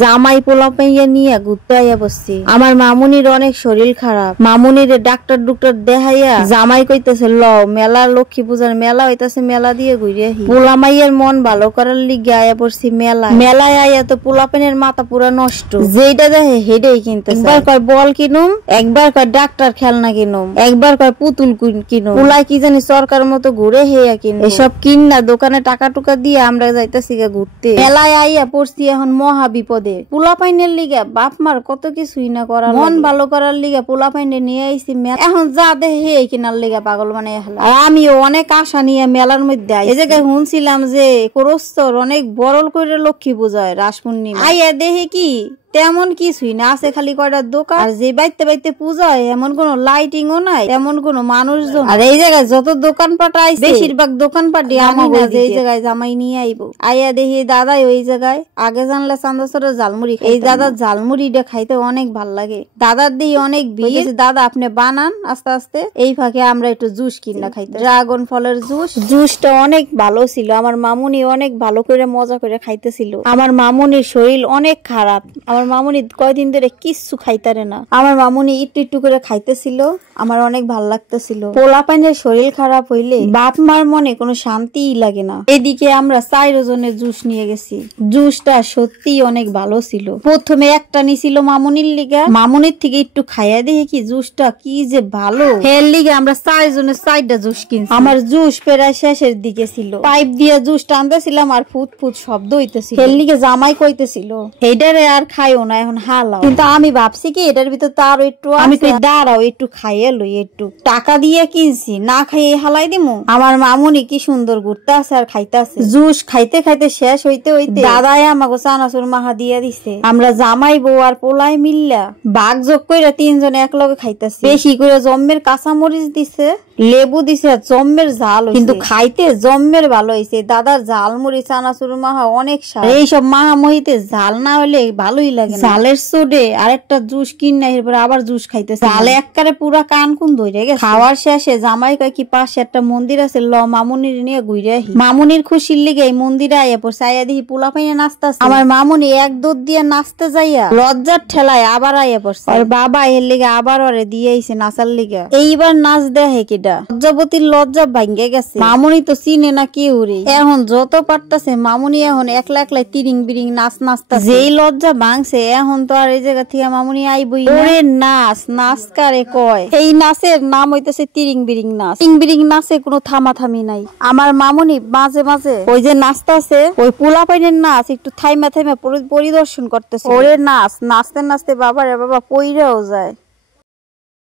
জামাই পোলা পাইয়া নিয়ে ঘুরতে আইয়া বসছি। আমার মামুনির অনেক শরীর খারাপ। মামুনির ডাক্তার ডুক্তার দেখাইয়া জামাই কইতেছে ল মেলা, লক্ষ্মী পূজার মেলা হইতাছে, মেলা দিয়ে ঘুরে আহি। পোলা মাইয়ের মন ভালো করার লিগে আয়া পড়ছি মেলায় আইয়া তো পোলা পেনের মাথা পুরা নষ্ট। যেটা দেখে হেডেই কিনতে, একবার কয় বল কিনুম, একবার কয় ডাক্তার খেলনা কিনুম, একবার কয় পুতুল কিনুম, পোলায় কি জানি সরকার মতো ঘুরে হেয়া কিনুম। এসব কিন না দোকানে টাকা টুকা দিয়ে আমরা যাইতাছি ঘুরতে। মেলায় আইয়া পড়ছি এখন মহা বিপদে। পোলা পাইনের লিগা বাপ মার কত কিছুই না করার, মন ভালো করার লিগা পোলা পাইনে নিয়ে আইছি এখন যা দেখে কিনার লিগা পাগল মানে। আর আমিও অনেক আশা নিয়ে মেলার মধ্যে এই জায়গায় শুনছিলাম যে কোরস্তর অনেক বড় করে লক্ষ্মী পূজায় রাস পূর্ণিমা। আইয়া দেখে কি তেমন কিছুই না, আছে খালি কয়টা দোকান। আর যে বাইতে বাইতে পূজা হয় এমন কোন লাইটিং ও নাই, তেমন কোন মানুষজন। আর এই জায়গায় যত দোকানপাট আইছে বেশিরভাগ দোকানপাটি আমাকে এই জায়গায় জামাই নিয়ে আইবো। আইয়া দেখি দাদাই ওই জায়গায়, আগে জানলে চান্দাসরে ঝালমুড়ি, এই দাদার ঝালমুড়িটা খাইতে অনেক ভাল লাগে। দাদার দিয়ে অনেক ভিড়। দাদা আপনি বানান আস্তে আস্তে। এই ফাঁকে আমরা একটু জুস কিনা খাইতে, ড্রাগন ফলের জুস। জুসটা অনেক ভালো ছিল। আমার মামুনি অনেক ভালো করে মজা করে খাইতেছিল। আমার মামুনির শরীর অনেক খারাপ। আমার মামুনি কয়দিন ধরে কিচ্ছু খাইতারে না। আমার মামুনি একটু একটু করে খাইতেছিল, আমার অনেক ভাল লাগতেছিল। পোলা পাইনের শরীর খারাপ হইলে বাপ মার মনে কোনো শান্তিই লাগে না। এদিকে আমরা 4 জনের জুস নিয়ে গেছি। জুসটা সত্যি অনেক ভালো ছিল। প্রথমে একটা নিছিল মামুনির লিগা, মামুনির থেকে একটু খাইয়া দেখে কি জুসটা কি যে ভালো। এর লিগে আমরা 4 জনের 4টা জুস কিনছি। আমার জুস প্রায় শেষের দিকে ছিল। পাইপ দিয়ে জুস টানতেছিলাম আর ফুট ফুট শব্দ হইতেছিল। এর লিগে জামাই কইতেছিল এইটারে আর খাইও না, এখন হালাও। কিন্তু আমি ভাবছি কি এটার ভিতর তো আরো একটু, আমি দাঁড়াও একটু খাইয়ে লই, একটু টাকা দিয়ে কিনছি, না খাইয়ে হালাই দিমু। আমার মামুনি কি সুন্দর ঘুরতে আছে আর খাইতে আছে। জুস খাইতে খাইতে শেষ হইতে হইতে দাদাই আমাকে চানাচুর মাহা দিয়া দিছে। আমরা জামাই বউ আর পোলাই মিল্লা ভাগ যোগ কইরা 3 জনে এক লগে খাইতেছি। বেশি করে জম্মের কাঁচামরিচ দিছে, লেবু দিছে, আর জম্মের ঝাল, কিন্তু খাইতে জম্মের ভালো হয়েছে। দাদার ঝালমুড়ি চানাচুর মাহা অনেক স্বাদ। এইসব মাহা মহিতে ঝাল না হলে ভালোই লাগে। ঝালের সোডে আরেকটা জুস কিনা এরপর আবার জুস খাইতেছে। ঝালে একবারে পুরা কান কুন ধরে গেছে। খাওয়ার শেষে জামাই কয় কি পাশে একটা মন্দির আছে, ল মামুনির নিয়ে ঘুরে আহি। মামুনির খুশির লিগে এই মন্দিরে আইয়া পড়ছে। আইয়া দেখি পোলা পাইনে নাচতেছে। আমার মামুনি এক দুধ দিয়ে নাচতে যাইয়া লজ্জার ঠেলায় আবার আইয়া পড়ছে। আর বাবা এর লিগে আবার ওরে দিয়ে আইছে নাচার লিগে। এইবার নাচ দেখে কিডা লজ্জাবতীর লজ্জা ভাঙ্গে গেছে। মামুনি তো চিনে না কেউ রে। এখন যত পারতাছে মামুনি এখন একলা একলাই তিরিং বিরিং নাচ নাচতাছে। যেই লজ্জা ভাঙছে এখন তো আর এই জায়গা থেকে মামুনি আইবই না। ওরে নাচ, নাচ কারে কয়? এই নাচের নাম হইতেছে তিরিং বিরিং নাচ। তিরিং বিরিং নাচে কোনো থামাথামি নাই। আমার মামুনি মাঝে মাঝে ওই যে নাচতাছে, ওই পোলা পাইনের নাচ একটু থাইমা থাইমা পরিদর্শন করতেছে। ওরে নাচ, নাচতে নাচতে বাবারে বাবা পইরাও যায়।